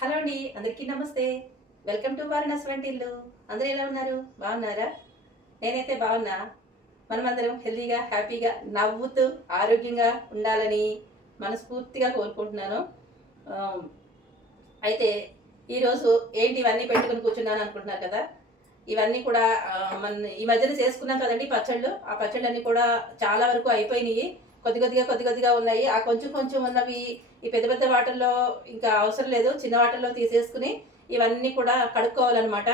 Hello అండి అందరికీ నమస్తే. వెల్కమ్ టు వారణాసి వంటిల్లు. అందరూ ఎలా ఉన్నారు? బాగున్నారా? నేనైతే బాగున్నా. మనమందరం హెల్తీగా హ్యాపీగా నవ్వుతూ ఆరోగ్యంగా ఉండాలని మనస్ఫూర్తిగా కోరుకుంటున్నాను. అయితే ఈరోజు ఏంటి ఇవన్నీ పెట్టుకుని కూర్చున్నాను అనుకుంటున్నారు కదా? ఇవన్నీ కూడా మన ఈ మధ్యన చేసుకున్నాం కదండి పచ్చళ్ళు. ఆ పచ్చళ్ళు అన్నీ కూడా చాలా వరకు అయిపోయినాయి. కొద్ది కొద్దిగా కొద్ది కొద్దిగా ఉన్నాయి. ఆ కొంచెం కొంచెం ఉన్నవి ఈ పెద్ద పెద్ద వాటర్లో ఇంకా అవసరం లేదు. చిన్న వాటర్లో తీసేసుకుని ఇవన్నీ కూడా కడుక్కోవాలన్నమాట.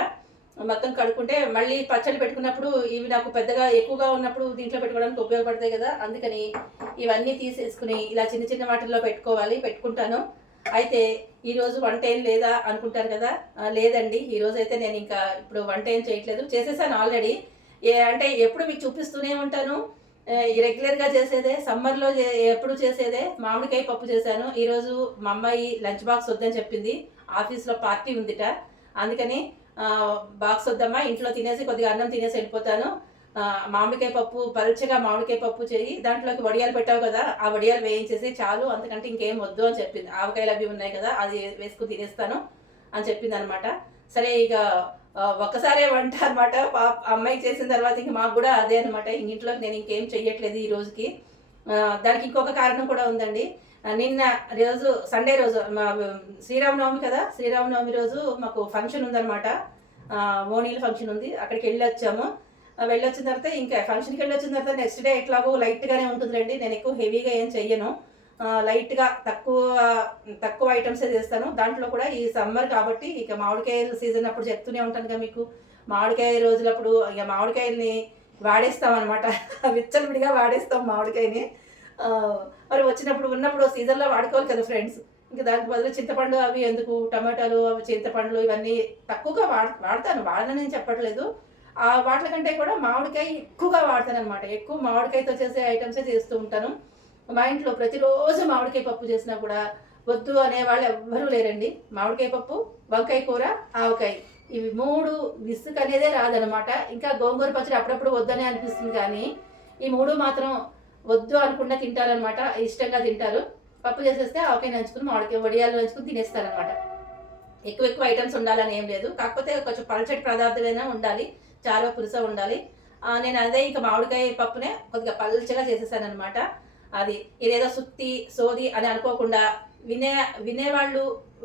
మొత్తం కడుక్కుంటే మళ్ళీ పచ్చళ్ళు పెట్టుకున్నప్పుడు ఇవి నాకు పెద్దగా ఎక్కువగా ఉన్నప్పుడు దీంట్లో పెట్టుకోవడానికి ఉపయోగపడతాయి కదా. అందుకని ఇవన్నీ తీసేసుకుని ఇలా చిన్న చిన్న వాటిల్లో పెట్టుకోవాలి పెట్టుకుంటాను. అయితే ఈరోజు వంట ఏం లేదా అనుకుంటారు కదా? లేదండి. ఈరోజు అయితే నేను ఇంకా ఇప్పుడు వంట ఏం చేయట్లేదు. చేసేసాను ఆల్రెడీ. ఏ అంటే ఎప్పుడు మీకు చూపిస్తూనే ఉంటాను. రెగ్యులర్గా చేసేదే సమ్మర్లో ఎప్పుడు చేసేదే మామిడికాయ పప్పు చేశాను. ఈరోజు మా అమ్మాయి లంచ్ బాక్స్ వద్దని చెప్పింది. ఆఫీస్లో పార్టీ ఉందిట. అందుకని బాక్స్ వద్దమ్మా ఇంట్లో తినేసి కొద్దిగా అన్నం తినేసి వెళ్ళిపోతాను. మామిడికాయ పప్పు పలుచగా మామిడికాయ పప్పు చేయి. దాంట్లోకి వడియాలు పెట్టావు కదా ఆ వడియాలు వేయించేసి చాలు అంతకంటే ఇంకేం వద్దు అని చెప్పింది. ఆవకాయలు అవి ఉన్నాయి కదా అది వేసుకుని తినేస్తాను అని చెప్పింది అనమాట సరే ఇక ఒక్కసారే వంట అనమాట అమ్మాయి చేసిన తర్వాత ఇంక మాకు కూడా అదే అనమాట ఇంట్లో నేను ఇంకేం చెయ్యట్లేదు ఈ రోజుకి. దానికి ఇంకొక కారణం కూడా ఉందండి. నిన్న రోజు సండే రోజు మా శ్రీరామనవమి కదా? శ్రీరామనవమి రోజు మాకు ఫంక్షన్ ఉందన్నమాట. ఓనీల ఫంక్షన్ ఉంది. అక్కడికి వెళ్ళి వచ్చాము వెళ్ళొచ్చిన తర్వాత ఇంకా ఫంక్షన్కి వెళ్ళి వచ్చిన తర్వాత నెక్స్ట్ డే ఎట్లాగో లైట్గానే ఉంటుందండి నేను ఎక్కువ హెవీగా ఏం చెయ్యను. లైట్గా తక్కువ తక్కువ ఐటమ్సే చేస్తాను. దాంట్లో కూడా ఈ సమ్మర్ కాబట్టి ఇక మామిడికాయల సీజన్ అప్పుడు చెప్తూనే ఉంటాను కదా మీకు. మామిడికాయ రోజులప్పుడు ఇక మామిడికాయల్ని వాడేస్తాం అనమాట విచ్చలవిడిగా వాడేస్తాం మామిడికాయని. మరి వచ్చినప్పుడు ఉన్నప్పుడు సీజన్లో వాడుకోవాలి కదా ఫ్రెండ్స్. ఇంకా దానికి బదులు చింతపండు అవి ఎందుకు? టమాటాలు అవి చింతపండ్లు ఇవన్నీ తక్కువగా వాడ వాడతాను. వాడనని నేను చెప్పట్లేదు. ఆ వాటి కంటే కూడా మామిడికాయ ఎక్కువగా వాడతాను అనమాట ఎక్కువ మామిడికాయతో చేసే ఐటమ్సే చేస్తూ ఉంటాను. మా ఇంట్లో ప్రతిరోజు మామిడికాయ పప్పు చేసినా కూడా వద్దు అనే వాళ్ళు ఎవ్వరూ లేరండి. మామిడికాయ పప్పు వంకాయ కూర ఆవకాయ. ఇవి మూడు విసుగు అనేదే రాదనమాట ఇంకా గోంగూర పచ్చడి అప్పుడప్పుడు వద్దనే అనిపిస్తుంది కానీ ఈ మూడు మాత్రం వద్దు అనుకుండా తింటారనమాట ఇష్టంగా తింటారు. పప్పు చేసేస్తే ఆవకాయ నంచుకుని మామిడికాయ వడియాలు నంచుకుని తినేస్తారనమాట ఎక్కువ ఎక్కువ ఐటమ్స్ ఉండాలని ఏం లేదు. కాకపోతే కొంచెం పలచటి పదార్థమైనా ఉండాలి. చారో పులుస ఉండాలి. నేను అదే ఇంకా మామిడికాయ పప్పునే కొద్దిగా పల్చగా చేసేసాను అనమాట అది ఇదేదో సుత్తి సోది అని అనుకోకుండా వినే వినేవాళ్ళు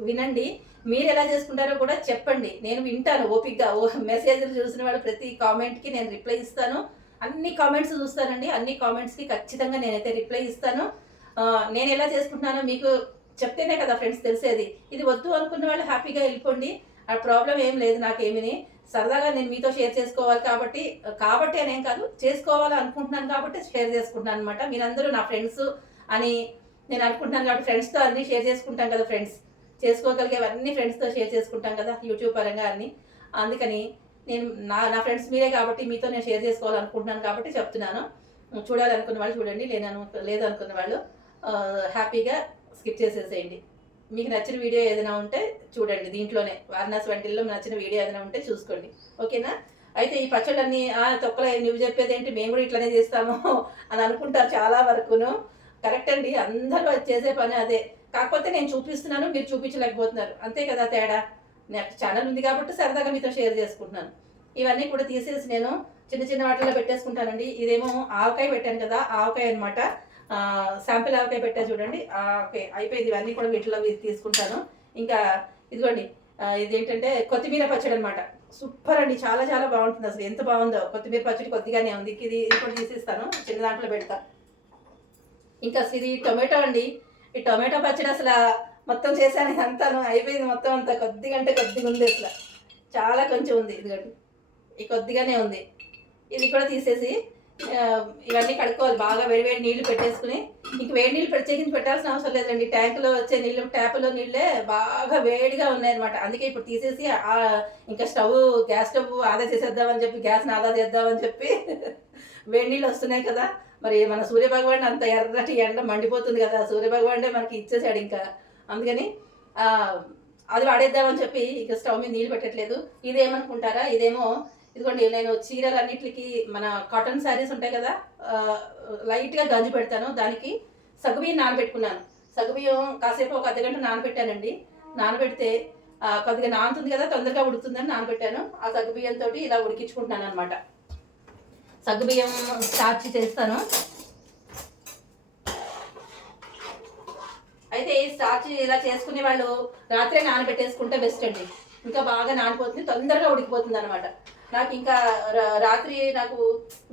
వినండి. మీరు ఎలా చేసుకుంటారో కూడా చెప్పండి. నేను వింటాను ఓపిక్గా ఓ మెసేజ్లు చూసిన వాళ్ళు ప్రతి కామెంట్కి నేను రిప్లై ఇస్తాను. అన్ని కామెంట్స్ చూస్తానండి. అన్ని కామెంట్స్కి ఖచ్చితంగా నేనైతే రిప్లై ఇస్తాను. నేను ఎలా చేసుకుంటున్నానో మీకు చెప్తేనే కదా ఫ్రెండ్స్ తెలిసేది. ఇది వద్దు అనుకున్న వాళ్ళు హ్యాపీగా వెళ్ళిపోండి. ఆ ప్రాబ్లం ఏం లేదు నాకేమిని. సరదాగా నేను మీతో షేర్ చేసుకోవాలి కాబట్టి కాబట్టి అనేం కాదు చేసుకోవాలి అనుకుంటున్నాను కాబట్టి షేర్ చేసుకుంటున్నాను అనమాట మీరందరూ నా ఫ్రెండ్స్ అని నేను అనుకుంటున్నాను కాబట్టి ఫ్రెండ్స్తో అన్ని షేర్ చేసుకుంటాం కదా ఫ్రెండ్స్. చేసుకోగలిగేవన్నీ ఫ్రెండ్స్తో షేర్ చేసుకుంటాం కదా యూట్యూబ్ పరంగా అన్ని. అందుకని నేను నా నా ఫ్రెండ్స్ మీరే కాబట్టి మీతో నేను షేర్ చేసుకోవాలనుకుంటున్నాను కాబట్టి చెప్తున్నాను. చూడాలనుకున్న వాళ్ళు చూడండి లేదను లేదనుకున్న వాళ్ళు హ్యాపీగా స్కిప్ చేసేసేయండి. మీకు నచ్చిన వీడియో ఏదైనా ఉంటే చూడండి దీంట్లోనే. వారణాసి వంటిల్లో నచ్చిన వీడియో ఏదైనా ఉంటే చూసుకోండి. ఓకేనా? అయితే ఈ పచ్చళ్ళన్నీ ఆ తొక్కలు నువ్వు చెప్పేది ఏంటి? మేము కూడా ఇట్లనే చేస్తాము అని అనుకుంటారు చాలా వరకును. కరెక్ట్ అండి. అందరూ చేసే పని అదే. కాకపోతే నేను చూపిస్తున్నాను మీరు చూపించలేకపోతున్నారు. అంతే కదా తేడా? నాకు ఛానల్ ఉంది కాబట్టి సరదాగా మీతో షేర్ చేసుకుంటున్నాను. ఇవన్నీ కూడా తీసేసి నేను చిన్న చిన్న వాటిలో పెట్టేసుకుంటానండి. ఇదేమో ఆవకాయ పెట్టాను కదా ఆవకాయ అనమాట శాంపిల్ ఆవకాయ పెట్టా చూడండి. ఓకే అయిపోయింది. ఇవన్నీ కూడా వీటిలో తీసుకుంటాను. ఇంకా ఇదిగోండి ఇది ఇదేంటంటే కొత్తిమీర పచ్చడి అనమాట సూపర్ అండి. చాలా చాలా బాగుంటుంది అసలు. ఎంత బాగుందో. కొత్తిమీర పచ్చడి కొద్దిగానే ఉంది. ఇది ఇది కూడా తీసేస్తాను. చిన్న దాంట్లో పెడతా. ఇంకా అసలు ఇది టొమాటో అండి. ఈ టొమాటో పచ్చడి అసలు మొత్తం చేశాను అంతాను అయిపోయింది మొత్తం అంతా. కొద్దిగా అంటే కొద్దిగా ఉంది అసలు. చాలా కొంచెం ఉంది. ఇదిగోండి. ఈ కొద్దిగానే ఉంది. ఇది కూడా తీసేసి ఇవన్నీ కడుక్కోవాలి. బాగా వేడి వేడి నీళ్ళు పెట్టేసుకుని. ఇంక వేడి నీళ్ళు ప్రత్యేకించి పెట్టాల్సిన అవసరం లేదండి. ట్యాంకులో వచ్చే నీళ్ళు ట్యాప్లో నీళ్ళే బాగా వేడిగా ఉన్నాయన్నమాట. అందుకే ఇప్పుడు తీసేసి ఇంకా స్టవ్ గ్యాస్ స్టవ్ ఆదా చేసేద్దామని చెప్పి గ్యాస్ని ఆదా చేద్దామని చెప్పి వేడి నీళ్ళు వస్తున్నాయి కదా. మరి మన సూర్యభగవాన్ అంత ఎర్రటి ఎండ మండిపోతుంది కదా. సూర్యభగవాన్డే మనకి ఇచ్చేసాడు ఇంకా. అందుకని అది వాడేద్దామని చెప్పి ఇక స్టవ్ మీద నీళ్ళు పెట్టట్లేదు. ఇదేమనుకుంటారా? ఇదేమో ఇదిగోండి నేను చీరలన్నిటికి మన కాటన్ శారీస్ ఉంటాయి కదా లైట్గా గంజి పెడతాను. దానికి సగుబియ్యం నానబెట్టుకున్నాను. సగుబియ్యం కాసేపు ఒక అర్ధగంట నానబెట్టానండి. నానబెడితే కొద్దిగా నానుతుంది కదా తొందరగా ఉడుతుందని నానబెట్టాను. ఆ సగ్గుబియ్యంతో ఇలా ఉడికించుకుంటున్నాను అనమాట సగ్గుబియ్యం స్టార్చ్ చేస్తాను. అయితే ఈ స్టార్చ్ ఇలా చేసుకునే వాళ్ళు రాత్రే నానబెట్టేసుకుంటే బెస్ట్ అండి. ఇంకా బాగా నానిపోతుంది తొందరగా ఉడికిపోతుంది అనమాట నాకు ఇంకా రా- రాత్రి నాకు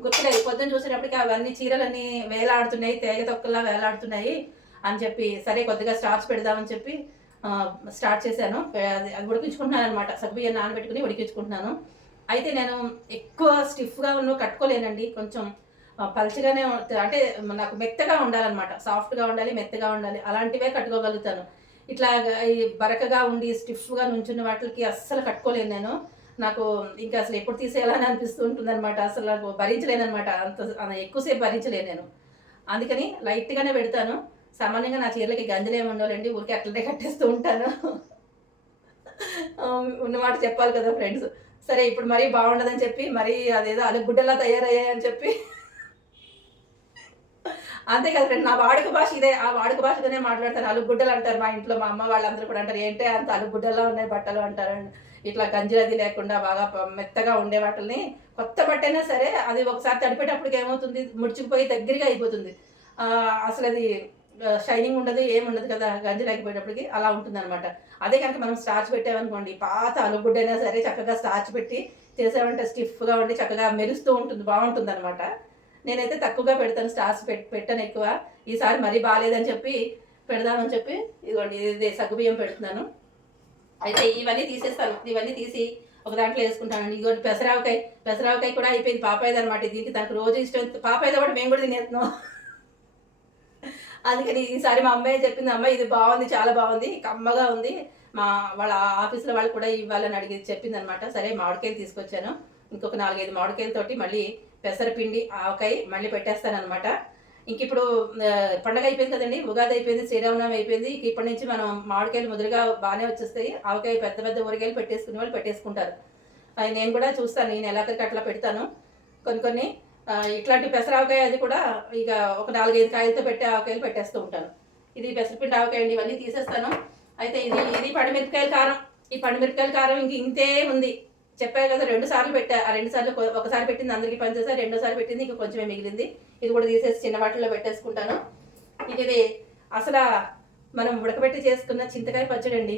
గుర్తులేదు పొద్దున్న చూసేటప్పటికి అవన్నీ చీరలన్నీ వేలాడుతున్నాయి తేగ తొక్కల్లా వేలాడుతున్నాయి అని చెప్పి సరే కొద్దిగా స్టార్చ్ పెడదామని చెప్పి స్టార్ట్ చేశాను. అది ఉడికించుకుంటున్నాను అనమాట సగ్గుబియ్యం నానబెట్టుకుని ఉడికించుకుంటున్నాను. అయితే నేను ఎక్కువ స్టిఫ్గా ఉన్న కట్టుకోలేనండి. కొంచెం పల్చగానే అంటే నాకు మెత్తగా ఉండాలన్నమాట. సాఫ్ట్గా ఉండాలి మెత్తగా ఉండాలి అలాంటివే కట్టుకోగలుగుతాను. ఇట్లా ఈ బరకగా ఉండి స్టిఫ్గా నుంచున్న వాటికి అస్సలు కట్టుకోలేను నేను. నాకు ఇంకా అసలు ఎప్పుడు తీసేయాలని అనిపిస్తూ ఉంటుంది అనమాట అసలు నాకు భరించలేను అనమాట అంత ఎక్కువసేపు భరించలేను నేను. అందుకని లైట్గానే పెడతాను. సామాన్యంగా నా చీరలకి గంజలేమి ఏమి ఉండవాలండి ఊరికే అట్లనే కట్టేస్తూ ఉంటాను. ఉన్నమాట చెప్పాలి కదా ఫ్రెండ్స్ సరే ఇప్పుడు మరీ బాగుండదని చెప్పి మరీ అదేదో అలుగుడ్డలా తయారయ్యాయని చెప్పి అంతే కదా ఫ్రెండ్ నా వాడుక భాష ఇదే ఆ వాడుక భాషతోనే మాట్లాడతారు. అలుగుడ్డలు అంటారు మా ఇంట్లో మా అమ్మ వాళ్ళందరూ కూడా అంటారు ఏంటే అంత అలుగుడ్డల్లో ఉన్నాయి బట్టలు? అంటారు. ఇట్లా గంజిలది లేకుండా బాగా మెత్తగా ఉండే వాటిని కొత్త బట్టైనా సరే అది ఒకసారి తడిపేటప్పటికి ఏమవుతుంది? ముడుచుకుపోయి దగ్గరగా అయిపోతుంది. అసలు అది షైనింగ్ ఉండదు ఏముండదు కదా గంజి లేకపోయేటప్పటికి అలా ఉంటుంది అనమాట అదే కనుక మనం స్టార్చ్ పెట్టామనుకోండి పాత అలుగుడ్డైనా సరే చక్కగా స్టార్చ్ పెట్టి చేసామంటే స్టిఫ్గా ఉండి చక్కగా మెరుస్తూ ఉంటుంది బాగుంటుంది అనమాట నేనైతే తక్కువగా పెడతాను స్టార్స్ పెట్టాను ఎక్కువ. ఈసారి మరీ బాగాలేదని చెప్పి పెడదామని చెప్పి ఇదిగోండి ఇది సగ్గుబియ్యం పెడుతున్నాను. అయితే ఇవన్నీ తీసేస్తాను ఇవన్నీ తీసి ఒక దాంట్లో వేసుకుంటానండి. ఇదిగోండి పెసరావకాయ పెసరావకాయ కూడా అయిపోయింది పాపాయిది అనమాట దీనికి తనకు రోజు ఇష్టం పాపాయితో కూడా మేము కూడా తినేస్తున్నాం. అందుకని ఈసారి మా అమ్మాయి చెప్పింది అమ్మాయి ఇది బాగుంది చాలా బాగుంది కమ్మగా ఉంది. మా వాళ్ళ ఆఫీస్లో వాళ్ళు కూడా ఇవ్వాలని అడిగి చెప్పింది అనమాట సరే మామిడికాయలు తీసుకొచ్చాను. ఇంకొక నాలుగైదు మామిడికాయలతోటి మళ్ళీ పెసరపిండి ఆవకాయ మళ్ళీ పెట్టేస్తాను అనమాట ఇంక ఇప్పుడు పండగ అయిపోయింది కదండి ఉగాది అయిపోయింది శ్రీరామనవమి అయిపోయింది ఇంక ఇప్పటి నుంచి మనం మామిడికాయలు ముదురుగా బాగానే వచ్చేస్తాయి. ఆవకాయ పెద్ద పెద్ద ఊరగాయలు పెట్టేసుకునే వాళ్ళు పెట్టేసుకుంటారు. అవి నేను కూడా చూస్తాను నేను ఎలాకరికి అట్లా పెడతాను. కొన్ని కొన్ని ఇట్లాంటి ఇట్లాంటి పెసరావకాయ అది కూడా ఇక ఒక నాలుగైదు కాయలతో పెట్టే ఆవకాయలు పెట్టేస్తూ ఉంటాను. ఇది పెసరపిండి ఆవకాయ అండి ఇవన్నీ తీసేస్తాను. అయితే ఇది ఇది పండుమిరపకాయల కారం. ఈ పండుమిరపకాయల కారం ఇంక ఇంతే ఉంది. చెప్పాను కదా రెండు సార్లు పెట్టా ఆ రెండు సార్లు ఒకసారి పెట్టింది అందరికీ పనిచేసా రెండోసారి పెట్టింది ఇంకా కొంచెమే మిగిలింది. ఇది కూడా తీసేసి చిన్న వాటిలో పెట్టేసుకుంటాను. ఇక ఇది అసలు మనం ఉడకబెట్టి చేసుకున్న చింతకాయ పచ్చడి అండి.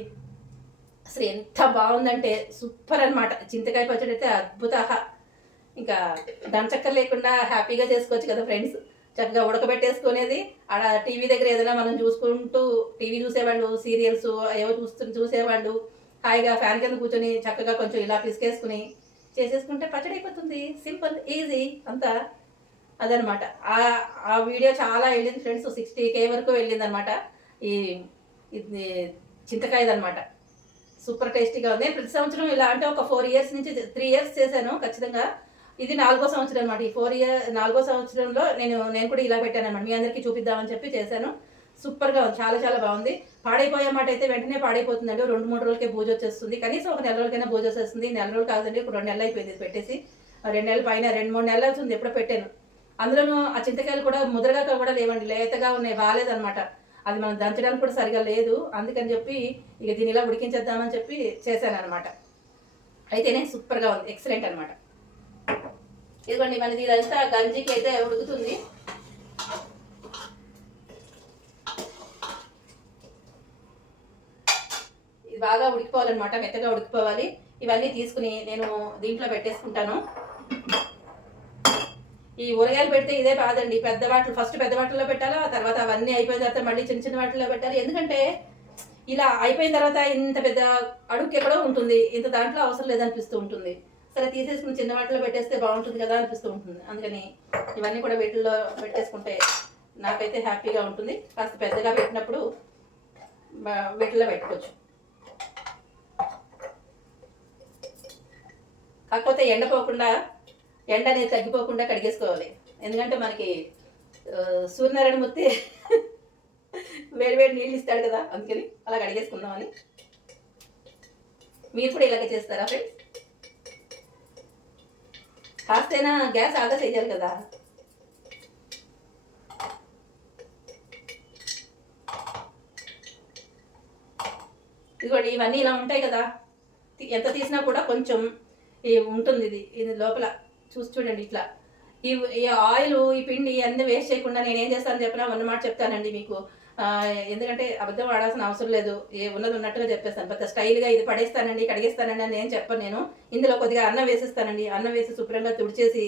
అసలు ఎంత బాగుందంటే సూపర్ అన్నమాట. చింతకాయ పచ్చడి అయితే అద్భుత ఇంకా దంచక్కర్ లేకుండా హ్యాపీగా చేసుకోవచ్చు కదా ఫ్రెండ్స్. చక్కగా ఉడకబెట్టేసుకునేది. ఆడ టీవీ దగ్గర ఏదైనా మనం చూసుకుంటూ టీవీ చూసేవాళ్ళు సీరియల్స్ ఏవో చూస్తు చూసేవాళ్ళు. హాయిగా ఫ్యాన్ కింద కూర్చొని చక్కగా కొంచెం ఇలా పిసికేసుకుని చేసేసుకుంటే పచ్చడి అయిపోతుంది. సింపుల్ ఈజీ అంతా అదనమాట. ఆ వీడియో చాలా వెళ్ళింది ఫ్రెండ్స్. సిక్స్టీ కే వరకు వెళ్ళింది అనమాట ఈ ఇది చింతకాయదనమాట. సూపర్ టేస్టీగా ఉంది. ప్రతి సంవత్సరం ఇలా అంటే ఒక ఫోర్ ఇయర్స్ నుంచి త్రీ ఇయర్స్ చేశాను ఖచ్చితంగా. ఇది నాలుగో సంవత్సరం అనమాట. ఈ ఫోర్ ఇయర్ నాలుగో సంవత్సరంలో నేను నేను కూడా ఇలా పెట్టాను అనమాట మీ అందరికీ చూపిద్దామని చెప్పి చేశాను. సూపర్గా ఉంది చాలా చాలా బాగుంది. పాడైపోయే మాట అయితే వెంటనే పాడైపోతుందండి. రెండు మూడు రోజులకే పూజ వచ్చేస్తుంది. కనీసం ఒక నెల రోజులకైనా పూజ వచ్చేస్తుంది. నెల రోజులు కాదండి ఇప్పుడు రెండు నెలలు అయిపోయింది పెట్టేసి. రెండు నెలల పైన రెండు మూడు నెలలు అవుతుంది ఎప్పుడో పెట్టాను. అందులోనూ ఆ చింతకాయలు కూడా ముద్రగా కూడా లేవండి లేతగా ఉన్నాయి బాగాలేదనమాట అది మనం దంచడానికి కూడా సరిగా లేదు. అందుకని చెప్పి ఇక దీని ఇలా ఉడికించేద్దామని చెప్పి చేశాను అనమాట అయితేనే సూపర్గా ఉంది ఎక్సలెంట్ అనమాట ఇదిగోండి మనది ఇదంతా గంజికి అయితే ఉడుకుతుంది. ఇది బాగా ఉడికిపోవాలన్నమాట మెత్తగా ఉడికిపోవాలి. ఇవన్నీ తీసుకుని నేను దీంట్లో పెట్టేసుకుంటాను. ఈ ఊరగాయలు పెడితే ఇదే బాధండి. పెద్ద వాటిలో ఫస్ట్ పెద్ద వాటిల్లో పెట్టాలా ఆ తర్వాత అవన్నీ అయిపోయిన తర్వాత మళ్ళీ చిన్న చిన్న వాటిలో పెట్టాలి. ఎందుకంటే ఇలా అయిపోయిన తర్వాత ఇంత పెద్ద అడుగు ఎక్కడో ఉంటుంది. ఇంత దాంట్లో అవసరం లేదనిపిస్తూ ఉంటుంది. సరే తీసేసుకుని చిన్న వాటిలో పెట్టేస్తే బాగుంటుంది కదా అనిపిస్తూ ఉంటుంది. అందుకని ఇవన్నీ కూడా వీటిల్లో పెట్టేసుకుంటే నాకైతే హ్యాపీగా ఉంటుంది. కాస్త పెద్దగా పెట్టినప్పుడు బా- వీటిల్లో పెట్టుకోవచ్చు. కాకపోతే ఎండపోకుండా ఎండ అనేది తగ్గిపోకుండా కడిగేసుకోవాలి. ఎందుకంటే మనకి సూర్యనారాయణ మూర్తి వేడివేడి వేడి నీళ్ళు ఇస్తాడు కదా అందుకని అలా కడిగేసుకుందామని మీరు కూడా ఇలాగే చేస్తారా ఫ్రెండ్స్ కాస్తైనా గ్యాస్ ఆదా చేయాలి కదా. ఇదిగోండి ఇవన్నీ ఇలా ఉంటాయి కదా. ఎంత తీసినా కూడా కొంచెం ఉంటుంది ఇది ఇది లోపల. చూసి చూడండి ఇట్లా. ఈ ఈ ఆయిల్ ఈ పిండి అన్ని వేస్ట్ చేయకుండా నేను ఏం చేస్తానని చెప్పినా ఉన్నమాట చెప్తానండి మీకు. ఎందుకంటే అబద్ధం ఆడాల్సిన అవసరం లేదు. ఏ ఉన్నది ఉన్నట్టుగా చెప్పేస్తాను. పెద్ద స్టైల్గా ఇది పడేస్తానండి కడిగేస్తానండి అని నేను చెప్పను నేను. ఇందులో కొద్దిగా అన్నం వేసేస్తానండి. అన్నం వేసి శుభ్రంగా తుడిచేసి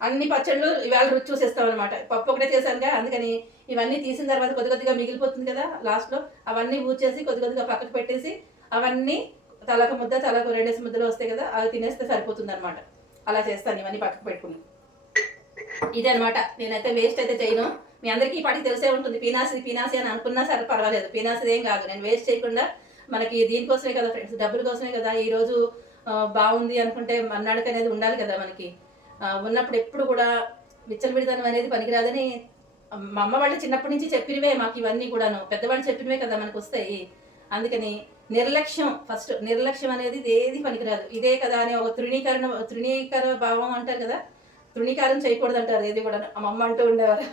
అన్ని పచ్చళ్ళు ఇవాళ రుచి చూసేస్తాం అనమాట పప్పు ఒకటే చేశానుగా అందుకని ఇవన్నీ తీసిన తర్వాత కొద్ది కొద్దిగా మిగిలిపోతుంది కదా లాస్ట్లో అవన్నీ ఊచేసి కొద్ది కొద్దిగా పక్కకు పెట్టేసి అవన్నీ తలకు ముద్ద తలకు రెండేసి ముద్దలు వస్తాయి కదా అవి తినేస్తే సరిపోతుంది అనమాట అలా చేస్తాను ఇవన్నీ పక్కకు పెట్టుకుని. ఇదే అనమాట నేనైతే వేస్ట్ అయితే చేయను. మీ అందరికీ ఈ పాటికి తెలిసే ఉంటుంది పీనాసి పీనాసి అని అనుకున్నా సరే పర్వాలేదు. పీనాసిది ఏం కాదు. నేను వేస్ట్ చేయకుండా మనకి దీనికోసమే కదా ఫ్రెండ్స్ డబ్బుల కోసమే కదా ఈరోజు బాగుంది అనుకుంటే మన్నాడుకు అనేది ఉండాలి కదా మనకి. ఉన్నప్పుడు ఎప్పుడు కూడా విచ్చలవిడితనం అనేది పనికిరాదని మా అమ్మ వాళ్ళు చిన్నప్పటి నుంచి చెప్పినవే మాకు ఇవన్నీ కూడాను. పెద్దవాళ్ళు చెప్పినవే కదా మనకు వస్తాయి. అందుకని నిర్లక్ష్యం ఫస్ట్ నిర్లక్ష్యం అనేది ఏది పనికిరాదు. ఇదే కదా అని ఒక తృణీకరణ తృణీకర భావం అంటారు కదా? తృణీకారం చేయకూడదు అంటారు ఏది కూడా మా అమ్మ అంటూ ఉండేవారు.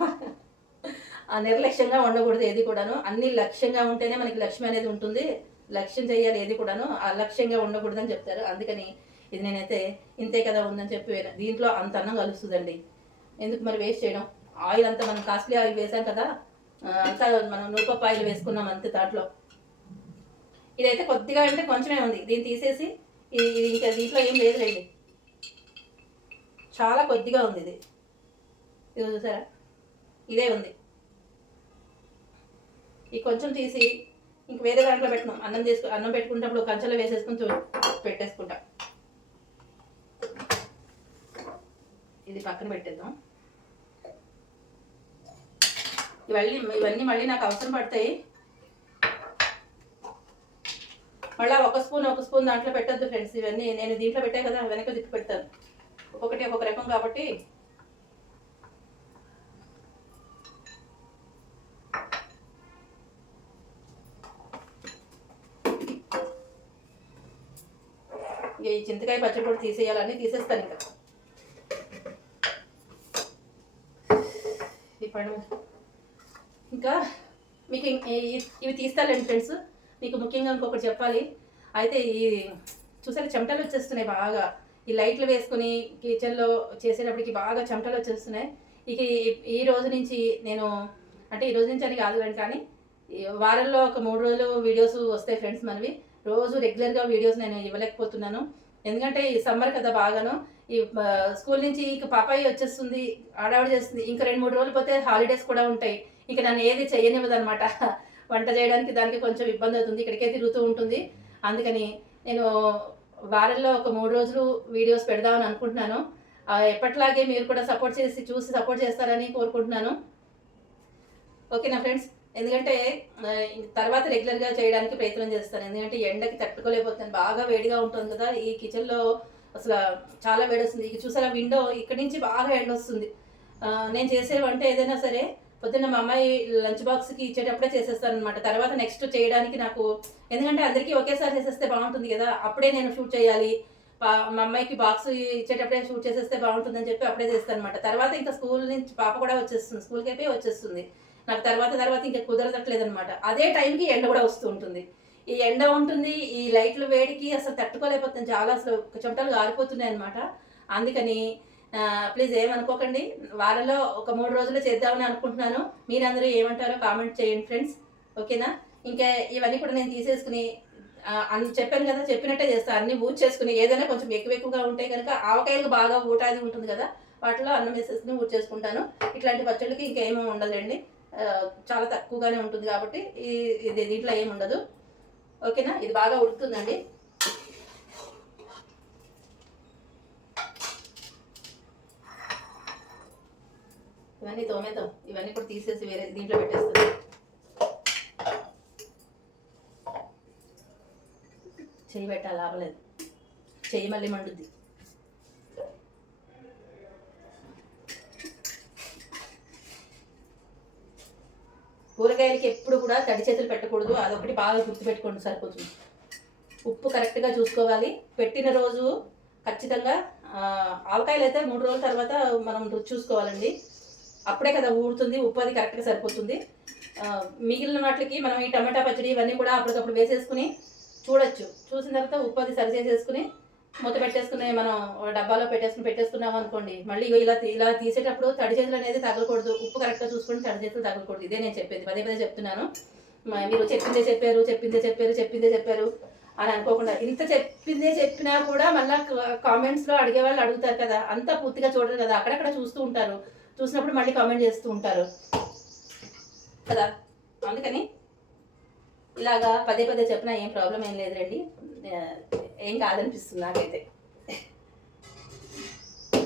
ఆ నిర్లక్ష్యంగా ఉండకూడదు ఏది కూడాను. అన్ని లక్ష్యంగా ఉంటేనే మనకి లక్ష్యం అనేది ఉంటుంది. లక్ష్యం చేయాలి ఏది కూడాను. ఆ ఉండకూడదు అని చెప్తారు. అందుకని ఇది నేనైతే ఇంతే కదా ఉందని చెప్పి దీంట్లో అంత అన్నం కలుస్తుందండి. ఎందుకు మరి వేస్ట్ చేయడం? ఆయిల్ అంతా మనం కాస్ట్లీ ఆయిల్ వేసాం కదా. అంతా మనం నూపప్పు ఆయిల్ వేసుకున్నాం అంతే దాంట్లో. ఇదైతే కొద్దిగా అంటే కొంచెమే ఉంది. దీన్ని తీసేసి ఇది ఇంకా దీంట్లో ఏం లేదు లేండి. చాలా కొద్దిగా ఉంది ఇది. ఇది చూసారా? ఇదే ఉంది. ఈ కొంచెం తీసి ఇంక వేరే దాంట్లో పెట్టినాం. అన్నం చేసుకు అన్నం పెట్టుకుంటప్పుడు కంచెలో వేసేసుకుని పెట్టేసుకుంటాం పెట్టేసుకుంటా. ఇది పక్కన పెట్టేద్దాం. ఇవన్నీ ఇవన్నీ మళ్ళీ నాకు అవసరం పడతాయి. మళ్ళీ ఒక స్పూన్ ఒక స్పూన్ దాంట్లో పెట్టద్దు ఫ్రెండ్స్ ఇవన్నీ. నేను దీంట్లో పెట్టాను కదా వెనక తిప్పి పెడతాను. ఒక్కొక్కటి ఒక్కొక్క రకం కాబట్టి. ఈ చింతకాయ పచ్చడి కూడా తీసేయాలని తీసేస్తాను ఇంకా. ఈ పండు. ఇంకా మీకు ఇవి తీస్తాలండి ఫ్రెండ్స్? మీకు ముఖ్యంగా ఇంకొకటి చెప్పాలి. అయితే ఈ చూసారా చెమటలు వచ్చేస్తున్నాయి బాగా. ఈ లైట్లు వేసుకుని కిచెన్లో చేసేటప్పటికి బాగా చెమటలు వచ్చేస్తున్నాయి. ఇక ఈ- ఈ రోజు నుంచి నేను అంటే ఈ రోజు నుంచి అని కాదు కానీ ఈ వారంలో ఒక మూడు రోజులు వీడియోస్ వస్తాయి ఫ్రెండ్స్ మనవి. రోజు రెగ్యులర్గా వీడియోస్ నేను ఇవ్వలేకపోతున్నాను. ఎందుకంటే ఈ సమ్మర్ కదా బాగాను. ఈ స్కూల్ నుంచి ఇక పాపాయి వచ్చేస్తుంది ఆడావిడ చేస్తుంది. ఇంకా రెండు మూడు రోజులు పోతే హాలిడేస్ కూడా ఉంటాయి. ఇక నన్ను ఏది చేయనివ్వదు అనమాట వంట చేయడానికి దానికి కొంచెం ఇబ్బంది అవుతుంది ఇక్కడికే తిరుగుతూ ఉంటుంది. అందుకని నేను వారంలో ఒక మూడు రోజులు వీడియోస్ పెడదామని అనుకుంటున్నాను. ఎప్పట్లాగే మీరు కూడా సపోర్ట్ చేసి చూసి సపోర్ట్ చేస్తారని కోరుకుంటున్నాను. ఓకేనా ఫ్రెండ్స్? ఎందుకంటే తర్వాత రెగ్యులర్గా చేయడానికి ప్రయత్నం చేస్తాను. ఎందుకంటే ఎండకి తట్టుకోలేకపోతాను బాగా వేడిగా ఉంటుంది కదా ఈ కిచెన్లో అసలు చాలా వేడి వస్తుంది ఇక చూసారా విండో ఇక్కడి నుంచి బాగా ఎండ వస్తుంది నేను చేసే వంట ఏదైనా సరే పొద్దున్న మా అమ్మాయి లంచ్ బాక్స్కి ఇచ్చేటప్పుడే చేసేస్తాను అనమాట తర్వాత నెక్స్ట్ చేయడానికి నాకు ఎందుకంటే అందరికీ ఒకేసారి చేసేస్తే బాగుంటుంది కదా అప్పుడే నేను షూట్ చేయాలి. మా అమ్మాయికి బాక్స్ ఇచ్చేటప్పుడే షూట్ చేసేస్తే బాగుంటుందని చెప్పి అప్పుడే చేస్తాను అనమాట తర్వాత ఇంకా స్కూల్ నుంచి పాప కూడా వచ్చేస్తుంది స్కూల్కి అయిపోయి వచ్చేస్తుంది. నాకు తర్వాత తర్వాత ఇంకా కుదరదట్లేదు అనమాట అదే టైంకి ఎండ కూడా వస్తూ ఉంటుంది. ఈ ఎండ ఉంటుంది ఈ లైట్లు వేడికి అసలు తట్టుకోలేకపోతుంది చాలా అసలు చెమటలు గారిపోతున్నాయి అనమాట అందుకని ప్లీజ్ ఏమనుకోకండి. వారంలో ఒక మూడు రోజులు చేద్దామని అనుకుంటున్నాను. మీరందరూ ఏమంటారో కామెంట్ చేయండి ఫ్రెండ్స్ ఓకేనా ఇంకా ఇవన్నీ కూడా నేను తీసేసుకుని ఆ, అన్ని చెప్పాను కదా చెప్పినట్టే చేస్తాను అన్ని ఊడ్ చేసుకుని ఏదైనా కొంచెం ఎక్కువ ఎక్కువగా ఉంటే కనుక ఆవకాయలు బాగా ఊటాది ఉంటుంది కదా వాటిలో అన్నం వేసేసుకుని ఊడ్ చేసుకుంటాను ఇట్లాంటి పచ్చళ్ళకి ఇంకేమీ ఉండదండి చాలా తక్కువగానే ఉంటుంది కాబట్టి ఇది దీంట్లో ఏమి ఉండదు. ఓకేనా ఇది బాగా ఉడుకుతుందండి. ఇవన్నీ తోమేద్దాం ఇవన్నీ కూడా తీసేసి వేరే దీంట్లో పెట్టేస్తుంది చెయ్యి పెట్టాలి ఆపలేదు చెయ్యి మళ్ళీ మండుద్ది. కూరగాయలకి ఎప్పుడు కూడా తడి చేతులు పెట్టకూడదు. అదొకటి బాగా గుర్తుపెట్టుకోండి సరిపోతుంది. ఉప్పు కరెక్ట్గా చూసుకోవాలి. పెట్టిన రోజు ఖచ్చితంగా ఆవకాయలు అయితే మూడు రోజుల తర్వాత మనం రుచి చూసుకోవాలండి. అప్పుడే కదా ఊడుతుంది ఉప్పు అది కరెక్ట్గా సరిపోతుంది. మిగిలిన వాటికి మనం ఈ టమాటా పచ్చడి ఇవన్నీ కూడా అప్పటికప్పుడు వేసేసుకుని చూడొచ్చు. చూసిన తర్వాత ఉప్పు అది సరి చేసేసుకుని మూత పెట్టేసుకుని మనం డబ్బాలో పెట్టేసుకుని పెట్టేసుకున్నాం అనుకోండి మళ్ళీ ఇగో ఇలా ఇలా తీసేటప్పుడు తడి చేతులు అనేది తగలకూడదు. ఉప్పు కరెక్ట్గా చూసుకుని తడి చేతులు తగలకూడదు. ఇదే నేను చెప్పేది. పదే పదే చెప్తున్నాను. మీరు చెప్పిందే చెప్పారు చెప్పిందే చెప్పారు చెప్పిందే చెప్పారు అని అనుకోకుండా. ఇంత చెప్పిందే చెప్పినా కూడా మళ్ళీ కామెంట్స్లో అడిగే వాళ్ళు అడుగుతారు కదా. అంతా పూర్తిగా చూడరు కదా. అక్కడక్కడ చూస్తూ ఉంటారు. చూసినప్పుడు మళ్ళీ కామెంట్ చేస్తూ ఉంటారు. కదా? అందుకని ఇలాగా పదే పదే చెప్పినా ఏం ప్రాబ్లం ఏం లేదండి ఏం కాదనిపిస్తుంది నాకైతే.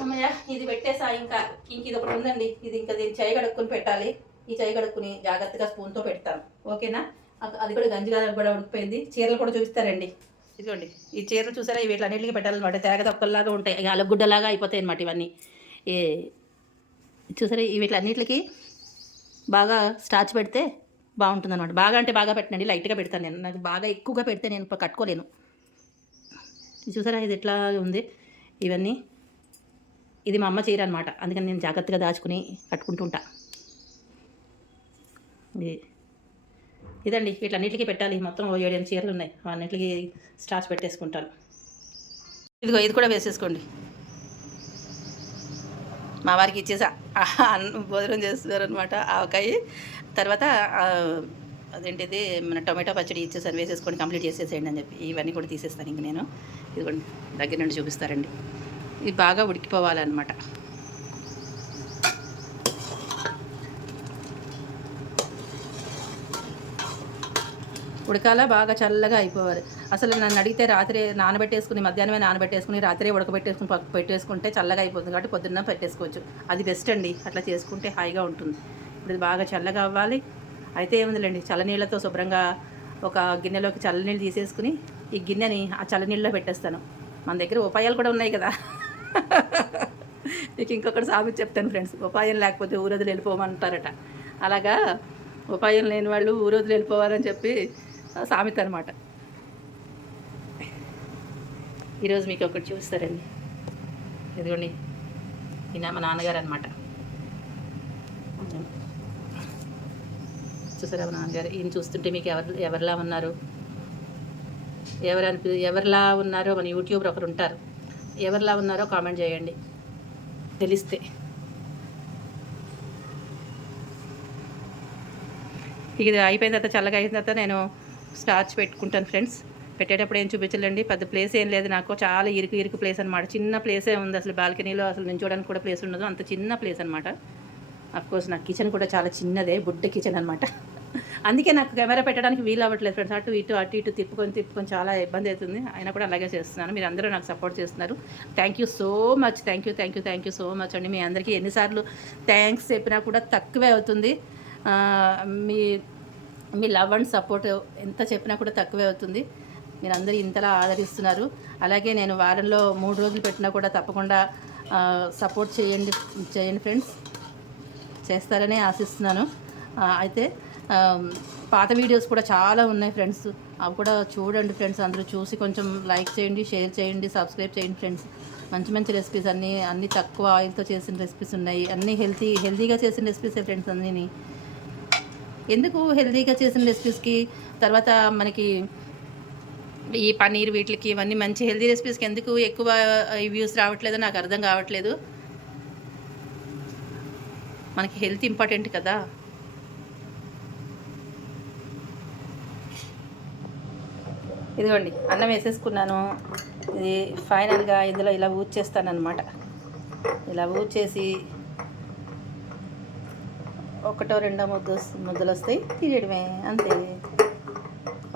అమ్మయ్య ఇది పెట్టేసా ఇంకా. ఇంక ఇది ఒకటి ఉందండి. ఇది ఇంకా దీన్ని చేయి కడుక్కుని పెట్టాలి. ఈ చేయి కడుక్కుని జాగ్రత్తగా స్పూన్తో పెడతాను. ఓకేనా? అది కూడా గంజిగా కూడా ఉడికిపోయింది. చీరలు కూడా చూపిస్తారండి ఇదిగోండి. ఈ చీరలు చూసారా? ఇవి అన్నింటికి పెట్టాలన్నమాట. తేగ తొక్కల్లాగా ఉంటాయి. అలగుడ్డలాగా అయిపోతాయి అన్నమాట ఇవన్నీ. ఏ చూసారా? వీటన్నిటికి బాగా స్టార్చ్ పెడితే బాగుంటుంది అనమాట బాగా అంటే బాగా పెట్టండి లైట్గా పెడతాను నేను. నాకు బాగా ఎక్కువగా పెడితే నేను కట్టుకోలేను. చూసారా? ఇది ఎట్లా ఉంది? ఇవన్నీ ఇది మా అమ్మ చీర అనమాట అందుకని నేను జాగ్రత్తగా దాచుకుని కట్టుకుంటుంటా ఇది ఇదండి. వీటన్నిటికీ పెట్టాలి. మొత్తం ఓ చీరలు ఉన్నాయి. అన్నిటికీ స్టార్చ్ పెట్టేసుకుంటాను. ఇదిగో ఇది కూడా వేసేసుకోండి. మా వారికి ఇచ్చేసా. భోజనం చేస్తున్నారు అనమాట ఆవకాయ తర్వాత అదేంటిది మన టొమాటో పచ్చడి ఇచ్చేసాను వేసేసుకొని కంప్లీట్ చేసేసేయండి అని చెప్పి ఇవన్నీ కూడా తీసేస్తాను ఇంక నేను. ఇదిగోండి దగ్గర నుండి చూపిస్తారండి. ఇది బాగా ఉడికిపోవాలన్నమాట. ఉడకాల? బాగా చల్లగా అయిపోవాలి. అసలు నన్ను అడిగితే రాత్రి నానబెట్టేసుకుని మధ్యాహ్నమే నానబెట్టేసుకుని రాత్రే ఉడకబెట్టేసుకుని పెట్టేసుకుంటే చల్లగా అయిపోతుంది కాబట్టి పొద్దున్న పెట్టేసుకోవచ్చు. అది బెస్ట్ అండి. అట్లా చేసుకుంటే హాయిగా ఉంటుంది. ఇప్పుడు బాగా చల్లగా అవ్వాలి. అయితే ఏముందిలేండి చల్లనీళ్ళతో శుభ్రంగా ఒక గిన్నెలోకి చల్లనీళ్ళు తీసేసుకుని ఈ గిన్నెని ఆ చల్లనీళ్ళలో పెట్టేస్తాను. మన దగ్గర ఉపాయాలు కూడా ఉన్నాయి కదా. మీకు ఇంకొకటి సాగు చెప్తాను ఫ్రెండ్స్. ఉపాయం లేకపోతే ఊరోజులు వెళ్ళిపోమంటారట. అలాగా ఉపాయం లేని వాళ్ళు ఊరోజులు వెళ్ళిపోవాలని చెప్పి సామెత అనమాట ఈరోజు మీకు ఒకటి చూస్తారండి. ఇదిగోండి ఈయన మా నాన్నగారు అనమాట చూసారా మా నాన్నగారు? ఈయన చూస్తుంటే మీకు ఎవరు ఎవరిలా ఉన్నారు? ఎవరు అనిపి ఎవరిలా ఉన్నారో మన యూట్యూబర్ ఒకరు ఉంటారు. ఎవరిలా ఉన్నారో కామెంట్ చేయండి. తెలిస్తే. ఇక ఇది అయిపోయిన తర్వాత చల్లగా అయిన తర్వాత నేను స్టార్చ్ పెట్టుకుంటాను ఫ్రెండ్స్. పెట్టేటప్పుడు ఏం చూపించలేండి. పెద్ద ప్లేస్ ఏం లేదు నాకు. చాలా ఇరుకు ఇరుకు ప్లేస్ అనమాట చిన్న ప్లేసే ఉంది అసలు బాల్కనీలో. అసలు నేను చూడడానికి కూడా ప్లేస్ ఉండదు. అంత చిన్న ప్లేస్ అనమాట కోర్స్ నా కిచెన్ కూడా చాలా చిన్నదే. బుడ్డ కిచెన్ అనమాట అందుకే నాకు కెమెరా పెట్టడానికి వీలు అవ్వట్లేదు ఫ్రెండ్స్ అటు ఇటు అటు ఇటు తిప్పుకొని తిప్పుకొని చాలా ఇబ్బంది అవుతుంది. అయినా కూడా అలాగే చేస్తున్నాను. మీరు అందరూ నాకు సపోర్ట్ చేస్తున్నారు. Thank you so much thank you thank you thank you so much అండి. మీ అందరికీ ఎన్నిసార్లు థ్యాంక్స్ చెప్పినా కూడా తక్కువే అవుతుంది. మీ మీ లవ్ అండ్ సపోర్ట్ ఎంత చెప్పినా కూడా తక్కువే అవుతుంది. మీరు అందరూ ఇంతలా ఆదరిస్తున్నారు. అలాగే నేను వారంలో మూడు రోజులు పెట్టినా కూడా తప్పకుండా సపోర్ట్ చేయండి చేయండి ఫ్రెండ్స్. చేస్తారని ఆశిస్తున్నాను. అయితే పాత వీడియోస్ కూడా చాలా ఉన్నాయి ఫ్రెండ్స్. అవి కూడా చూడండి ఫ్రెండ్స్. అందరూ చూసి కొంచెం లైక్ చేయండి షేర్ చేయండి సబ్స్క్రైబ్ చేయండి ఫ్రెండ్స్. మంచి మంచి రెసిపీస్ అన్నీ అన్నీ తక్కువ ఆయిల్తో చేసిన రెసిపీస్ ఉన్నాయి. అన్నీ హెల్తీ హెల్తీగా చేసిన రెసిపీస్ ఫ్రెండ్స్ అన్నీ ఎందుకు హెల్తీగా చేసిన రెసిపీస్కి? తర్వాత మనకి ఈ పన్నీర్ వీటికి ఇవన్నీ మంచి హెల్తీ రెసిపీస్కి ఎందుకు ఎక్కువ వ్యూస్ రావట్లేదో నాకు అర్థం కావట్లేదు. మనకి హెల్త్ ఇంపార్టెంట్ కదా. ఇదిగోండి అన్నం వేసేసుకున్నాను. ఇది ఫైనల్గా ఇందులో ఇలా ఊడ్చేస్తాను అనమాట ఇలా ఊడ్చేసి ఒకటో రెండో ముద్దు ముద్దలు వస్తాయి తీయడమే అంతే.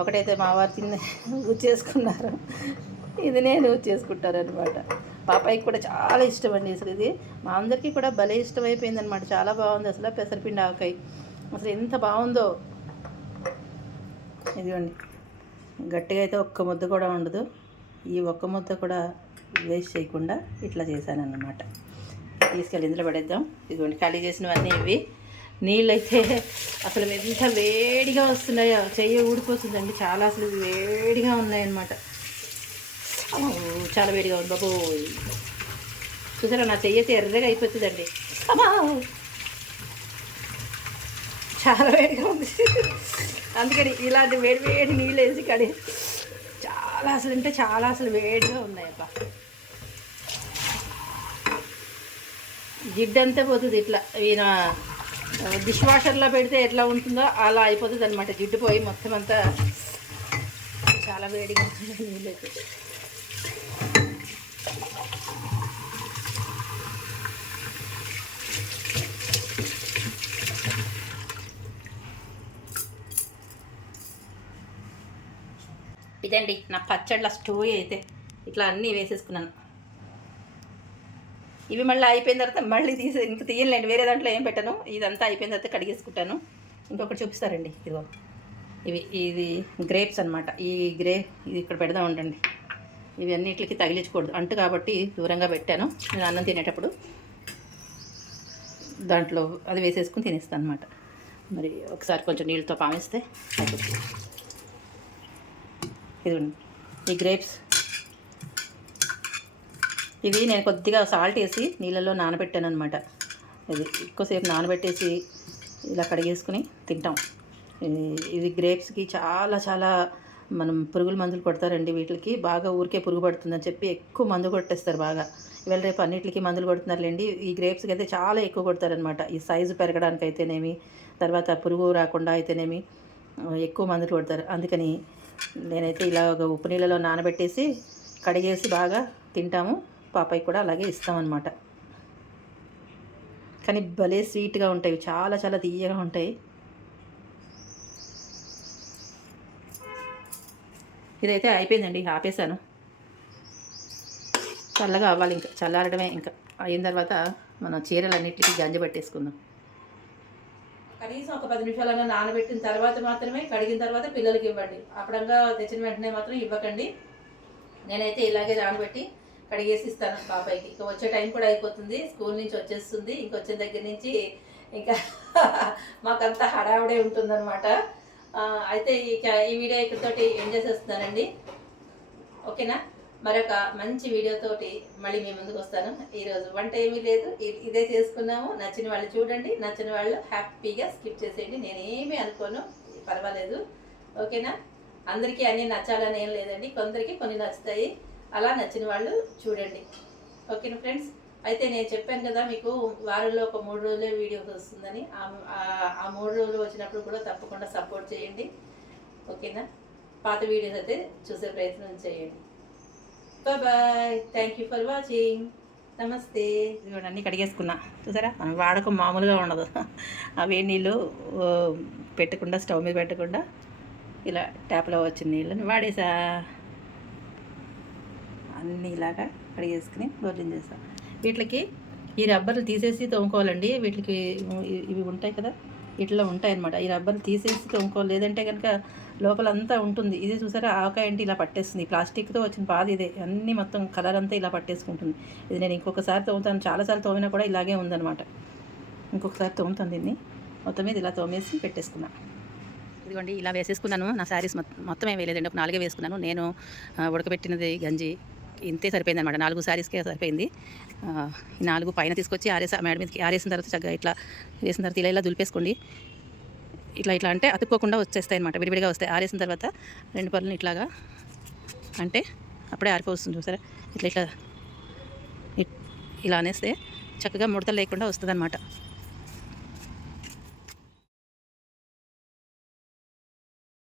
ఒకటైతే మావారు తిన్న చేసుకున్నారు ఇది నేను చేసుకుంటారనమాట అనమాట పాపాయికి కూడా చాలా ఇష్టం అండి అసలు ఇది. మా అందరికీ కూడా భలే ఇష్టమైపోయింది అనమాట చాలా బాగుంది అసలు పెసరపిండి ఆవకాయ. అసలు ఎంత బాగుందో. ఇదిగోండి. గట్టిగా అయితే ఒక్క ముద్ద కూడా ఉండదు. ఈ ఒక్క ముద్ద కూడా వేస్ట్ చేయకుండా ఇట్లా చేశాను అన్నమాట తీసుకెళ్ళి ఇందులో పడేద్దాం. ఇదిగోండి ఖాళీ చేసినవన్నీ ఇవి. నీళ్ళైతే అసలు ఎంత వేడిగా వస్తున్నాయో చెయ్యి ఊడిపోతుందండి. చాలా అసలు వేడిగా ఉన్నాయన్నమాట. చాలా వేడిగా ఉంది బాబు చూసారా నా చెయ్యి అయితే ఎర్రగా అయిపోతుందండి. చాలా వేడిగా ఉంది. అందుకని ఇలాంటి వేడి వేడి నీళ్ళు వేసి కడి చాలా అసలు అంటే చాలా అసలు వేడిగా ఉన్నాయప్ప జిడ్డంతా పోతుంది ఇట్లా. ఈయన డిష్ వాషర్లో పెడితే ఎట్లా ఉంటుందో అలా అయిపోతుంది అనమాట జిడ్డు పోయి మొత్తం అంతా చాలా వేడిగా ఉంటుంది నీళ్ళైతే ఇదండి నా పచ్చళ్ళ స్టోవ్ అయితే. ఇట్లా అన్నీ వేసేసుకున్నాను. ఇవి మళ్ళీ అయిపోయిన తర్వాత మళ్ళీ తీసి ఇంక తీయలేండి వేరే దాంట్లో ఏం పెట్టను. ఇదంతా అయిపోయిన తర్వాత కడిగేసుకుంటాను. ఇంకొకటి చూపిస్తారండి ఇదిగో. ఇవి ఇది గ్రేప్స్ అన్నమాట. ఈ గ్రే ఇది ఇక్కడ పెడదాం ఉండండి. ఇవి అన్నిటికి తగిలించకూడదు. అంటు కాబట్టి దూరంగా పెట్టాను. నేను అన్నం తినేటప్పుడు దాంట్లో అది వేసేసుకుని తినేస్తాను అనమాట మరి ఒకసారి కొంచెం నీళ్ళతో పామేస్తే అయిపోతుంది. ఇదిగోండి. ఈ గ్రేప్స్ ఇది నేను కొద్దిగా సాల్ట్ వేసి నీళ్ళలో నానబెట్టాను అనమాట ఇది ఎక్కువసేపు నానబెట్టేసి ఇలా కడిగేసుకుని తింటాం. ఇది- గ్రేప్స్కి చాలా చాలా మనం పురుగుల మందులు కొడతారండి వీటికి. బాగా ఊరికే పురుగు పడుతుందని చెప్పి ఎక్కువ మందు కొట్టేస్తారు బాగా. ఇవాళ రేపు అన్నిటికీ మందులు కొడుతున్నారులేండి. ఈ గ్రేప్స్కి అయితే చాలా ఎక్కువ కొడతారనమాట ఈ సైజు పెరగడానికి అయితేనేమి తర్వాత పురుగు రాకుండా అయితేనేమి ఎక్కువ మందులు కొడతారు. అందుకని నేనైతే ఇలా ఒక ఉప్పు నీళ్ళలో నానబెట్టేసి కడిగేసి బాగా తింటాము. పాపాయి కూడా అలాగే ఇస్తామన్నమాట. కానీ భలే స్వీట్గా ఉంటాయి. చాలా చాలా తీయగా ఉంటాయి. ఇదైతే అయిపోయిందండి. ఆపేసాను చల్లగా అవ్వాలి ఇంకా. చల్లారడమే ఇంకా. అయిన తర్వాత మనం చీరలన్నిటికీ గంజ పట్టేసుకుందాం. కనీసం ఒక పది నిమిషాలన్నా నానబెట్టిన తర్వాత మాత్రమే కడిగిన తర్వాత పిల్లలకి ఇవ్వండి. అప్పుడంగా తెచ్చిన వెంటనే మాత్రం ఇవ్వకండి. నేనైతే ఇలాగే నానబెట్టి కడిగేసి ఇస్తాను బాబాయ్కి ఇంకా వచ్చే టైం కూడా అయిపోతుంది. స్కూల్ నుంచి వచ్చేస్తుంది. ఇంక వచ్చే దగ్గర నుంచి ఇంకా మాకంతా హడావిడే ఉంటుందన్నమాట. అయితే ఇక ఈ వీడియో ఇక్కడితోటి ఏం చేసేస్తున్నానండి? ఓకేనా? మరొక మంచి వీడియోతోటి మళ్ళీ మీ ముందుకు వస్తాను. ఈరోజు వంట ఏమీ లేదు. ఇదే చేసుకున్నాము. నచ్చిన వాళ్ళు చూడండి. నచ్చిన వాళ్ళు హ్యాపీగా స్కిప్ చేసేయండి. నేను ఏమీ అనుకోను. పర్వాలేదు. ఓకేనా? అందరికీ అన్నీ నచ్చాలని ఏం లేదండి. కొందరికి కొన్ని నచ్చుతాయి. అలా నచ్చిన వాళ్ళు చూడండి. ఓకేనా ఫ్రెండ్స్? అయితే నేను చెప్పాను కదా మీకు వారంలో ఒక మూడు రోజులే వీడియో వస్తుందని. ఆ- ఆ- మూడు రోజులు వచ్చినప్పుడు కూడా తప్పకుండా సపోర్ట్ చేయండి. ఓకేనా? పాత వీడియోస్ అయితే చూసే ప్రయత్నం చేయండి. Bye thank you for watching నమస్తే. ఇదిగోండి అన్నీ కడిగేసుకున్నా. చూసారా? వాడకం మామూలుగా ఉండదు. అవే నీళ్ళు పెట్టకుండా స్టవ్ మీద పెట్టకుండా ఇలా ట్యాప్లో వచ్చిన నీళ్ళని వాడేసా. అన్నీ ఇలాగా కడిగేసుకుని భోజనం చేసా వీటికి ఈ రబ్బర్లు తీసేసి తోముకోవాలండి. వీటికి ఇవి ఉంటాయి కదా ఇట్లా ఉంటాయి అనమాట ఈ రబ్బర్లు తీసేసి తోముకోవాలి. లేదంటే కనుక లోపల అంతా ఉంటుంది. ఇది చూసారా? ఆవకాయ అంటే ఇలా పట్టేస్తుంది. ఈ ప్లాస్టిక్తో వచ్చిన బాధ ఇదే. అన్నీ మొత్తం కలర్ అంతా ఇలా పట్టేసుకుంటుంది. ఇది నేను ఇంకొకసారి తోముతాను. చాలాసార్లు తోమినా కూడా ఇలాగే ఉందన్నమాట. ఇంకొకసారి తోముతాను దీన్ని. మొత్తం మీద ఇలా తోమేసి పెట్టేసుకున్నా. ఇదిగోండి ఇలా వేసేసుకున్నాను. నా శారీస్ మొత్తం ఏం వేయలేదండి. ఒక నాలుగే వేసుకున్నాను. నేను ఉడకబెట్టినది గంజి ఇంతే సరిపోయింది అనమాట నాలుగు శారీస్కే సరిపోయింది. ఈ నాలుగు పైన తీసుకొచ్చి ఆరేసా మేడం మీదకి ఆరేసిన తర్వాత చక్కగా ఇట్లా వేసిన తర్వాత ఇలా ఇలా దులిపేసుకోండి. ఇట్లా ఇట్లా అంటే అతుక్కోకుండా వచ్చేస్తాయి అనమాట విడివిడిగా వస్తాయి. ఆరేసిన తర్వాత రెండు పళ్ళని ఇట్లాగా అంటే అప్పుడే ఆరిపోతుంది చూసారా? ఇట్లా ఇట్లా ఇట్- ఇలా అనేస్తే చక్కగా ముడతలు లేకుండా వస్తుంది అనమాట